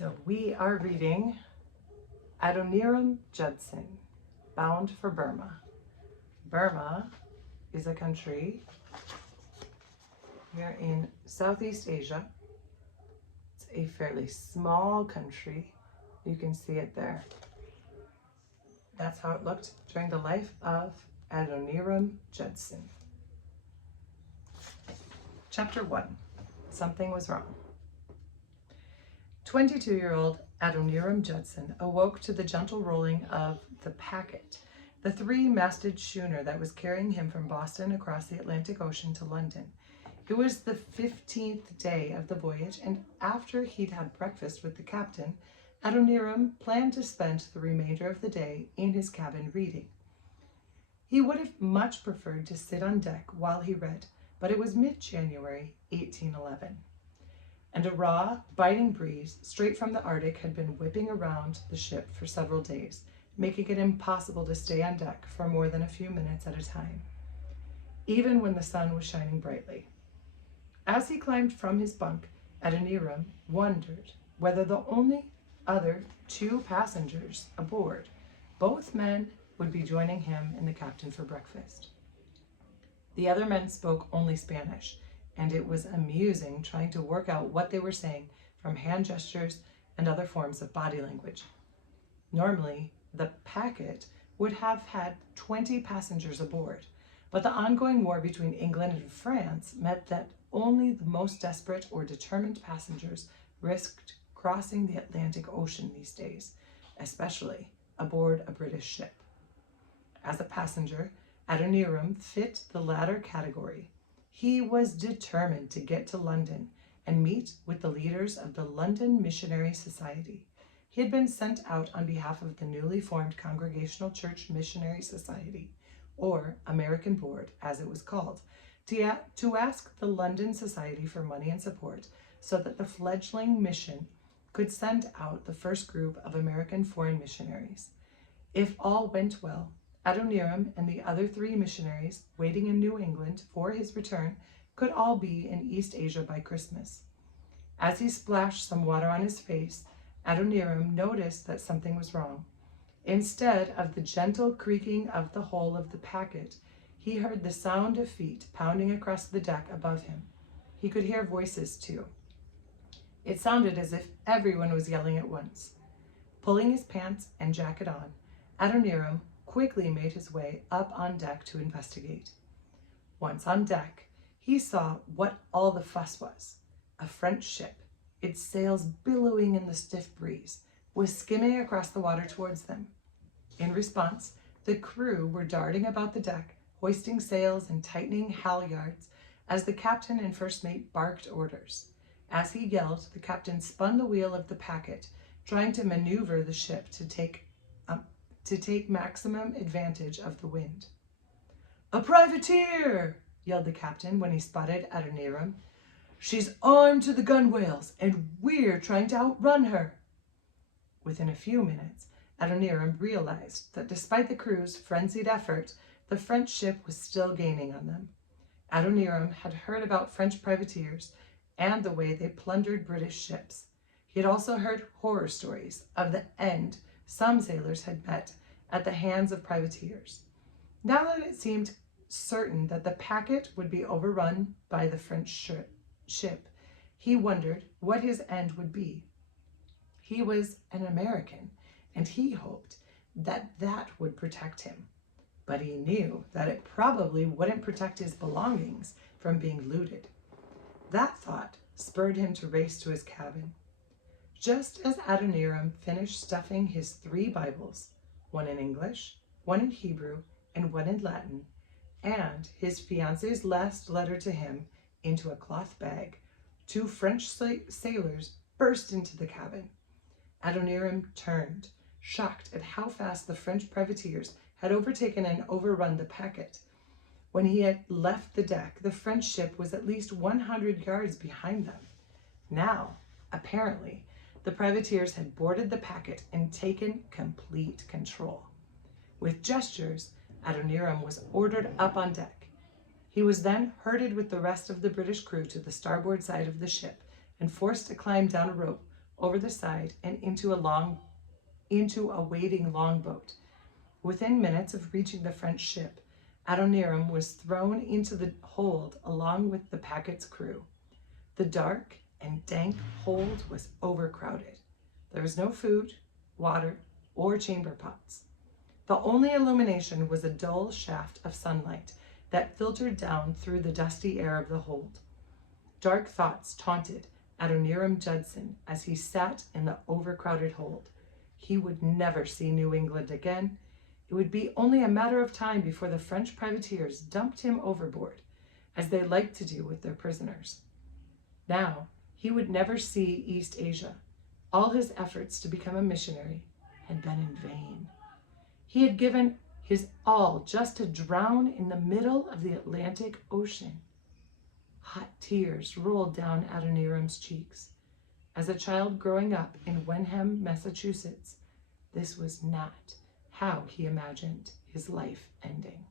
So we are reading Adoniram Judson, Bound for Burma. Burma is a country here in Southeast Asia. It's a fairly small country. You can see it there. That's how it looked during the life of Adoniram Judson. Chapter 1. Something was wrong. 22-year-old Adoniram Judson awoke to the gentle rolling of the Packet, the three-masted schooner that was carrying him from Boston across the Atlantic Ocean to London. It was the 15th day of the voyage, and after he'd had breakfast with the captain, Adoniram planned to spend the remainder of the day in his cabin reading. He would have much preferred to sit on deck while he read, but it was mid-January 1811. And a raw, biting breeze straight from the Arctic had been whipping around the ship for several days, making it impossible to stay on deck for more than a few minutes at a time, even when the sun was shining brightly. As he climbed from his bunk, Adoniram wondered whether the only other two passengers aboard, both men, would be joining him and the captain for breakfast. The other men spoke only Spanish, and it was amusing trying to work out what they were saying from hand gestures and other forms of body language. Normally, the Packet would have had 20 passengers aboard, but the ongoing war between England and France meant that only the most desperate or determined passengers risked crossing the Atlantic Ocean these days, especially aboard a British ship. As a passenger, Adoniram fit the latter category. He was determined to get to London and meet with the leaders of the London Missionary Society. He had been sent out on behalf of the newly formed Congregational Church Missionary Society, or American Board as it was called, to ask the London Society for money and support so that the fledgling mission could send out the first group of American foreign missionaries. If all went well, Adoniram and the other three missionaries waiting in New England for his return could all be in East Asia by Christmas. As he splashed some water on his face, Adoniram noticed that something was wrong. Instead of the gentle creaking of the hull of the Packet, he heard the sound of feet pounding across the deck above him. He could hear voices too. It sounded as if everyone was yelling at once. Pulling his pants and jacket on, Adoniram quickly made his way up on deck to investigate. Once on deck, he saw what all the fuss was. A French ship, its sails billowing in the stiff breeze, was skimming across the water towards them. In response, the crew were darting about the deck, hoisting sails and tightening halyards as the captain and first mate barked orders. As he yelled, the captain spun the wheel of the Packet, trying to maneuver the ship to take maximum advantage of the wind. "A privateer!" yelled the captain when he spotted Adoniram. "She's armed to the gunwales, and we're trying to outrun her." Within a few minutes, Adoniram realized that despite the crew's frenzied effort, the French ship was still gaining on them. Adoniram had heard about French privateers and the way they plundered British ships. He had also heard horror stories of the end some sailors had met at the hands of privateers. Now that it seemed certain that the Packet would be overrun by the French ship, he wondered what his end would be. He was an American, and he hoped that that would protect him. But he knew that it probably wouldn't protect his belongings from being looted. That thought spurred him to race to his cabin. Just as Adoniram finished stuffing his 3 Bibles, one in English, one in Hebrew, and one in Latin, and his fiancée's last letter to him into a cloth bag, 2 French sailors burst into the cabin. Adoniram turned, shocked at how fast the French privateers had overtaken and overrun the Packet. When he had left the deck, the French ship was at least 100 yards behind them. Now, apparently, the privateers had boarded the Packet and taken complete control. With gestures, Adoniram was ordered up on deck. He was then herded with the rest of the British crew to the starboard side of the ship and forced to climb down a rope over the side and into a waiting longboat. Within minutes of reaching the French ship, Adoniram was thrown into the hold along with the packet's crew. The dark and dank hold was overcrowded. There was no food, water, or chamber pots. The only illumination was a dull shaft of sunlight that filtered down through the dusty air of the hold. Dark thoughts taunted Adoniram Judson as he sat in the overcrowded hold. He would never see New England again. It would be only a matter of time before the French privateers dumped him overboard, as they liked to do with their prisoners. Now, he would never see East Asia. All his efforts to become a missionary had been in vain. He had given his all just to drown in the middle of the Atlantic Ocean. Hot tears rolled down Adoniram's cheeks. As a child growing up in Wenham, Massachusetts, this was not how he imagined his life ending.